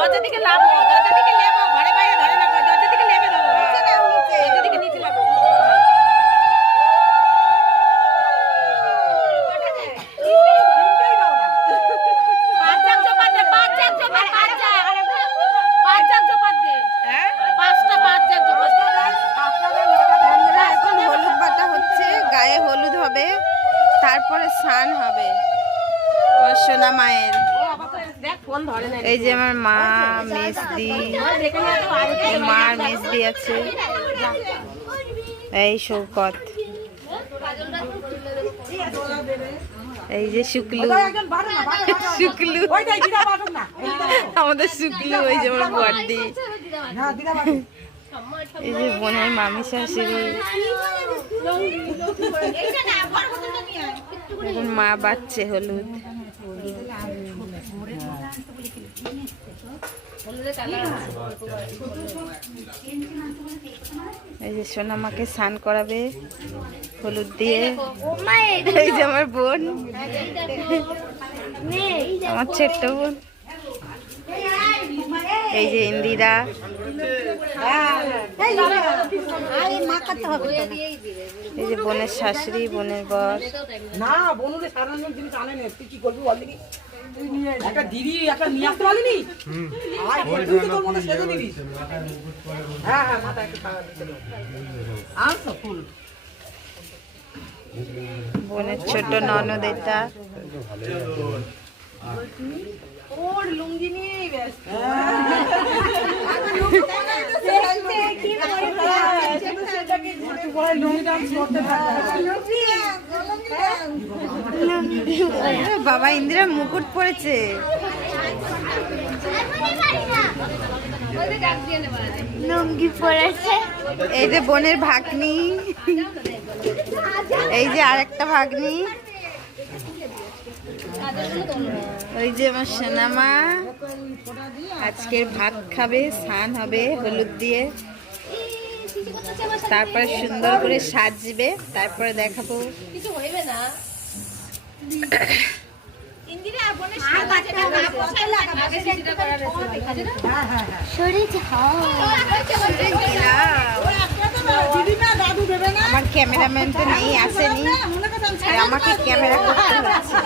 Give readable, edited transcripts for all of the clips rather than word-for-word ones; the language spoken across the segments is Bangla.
দরজা থেকে লাভ দরজা থেকে লেবো ঘরে বাইরে ধরে না দরজা থেকে লেবে দাও দরজা থেকে নিচে লাভ তারপরে স্নান হবে আমার সোনা মায়ের। এই যে আমার মা মেজদি, মার মেজদি আছে, এই শৌকত, এই যে শুক্লু, শুক্লু আমাদের শুক্লু, এই যে আমার বড়দি, এই যে বোনের মামি শাশুড়ি, এখন মা বাচ্চে হলুদ। এই যে সোনামাকে স্নান করাবে হলুদ দিয়ে। এই যে আমার বোন, আমার ছোট্ট বোন, এই যে ইন্দিরা, এই যে বোনের শাশুড়ি, বোনের বর। না বোনুরে সারানোর জিনিস আনে না, তুই কি করবি বল দেখি। একটা দিদি একটা নিয়ে আসতে পারলি আর তুই তো তোর মনে সেজে দিবি। হ্যাঁ হ্যাঁ মাথা একটু খাওয়া দিতে দাও আনছো ফুল। বোনের ছোট ননদ এটা, ওর লুঙ্গি নিয়ে ব্যস্ত। বাবা ইন্দিরা মুকুট পরেছে। লুঙ্গি পরেছে। এই যে বোনের ভাগ্নি, এই যে আরেকটা ভাগ্নি, ওই যে আমার সোনামা আজকের ভাত খাবে, স্নান হবে হলুদ দিয়ে, তারপরে সুন্দর করে সাজবে, তারপরে দেখাবো। আমার ক্যামেরাম্যান তো নেই, আসেনি, আমাকে ক্যামেরা করতে হচ্ছে।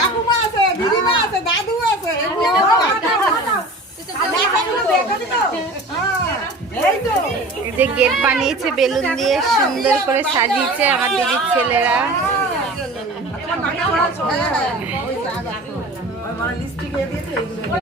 ঠাকুমা আছে, দিদিমা আছে, দাদু আছে, এই যে গেট বানিয়েছে বেলুন দিয়ে, সুন্দর করে সাজিয়েছে আমার দিদির ছেলেরা। লিপস্টিক দিয়েছে।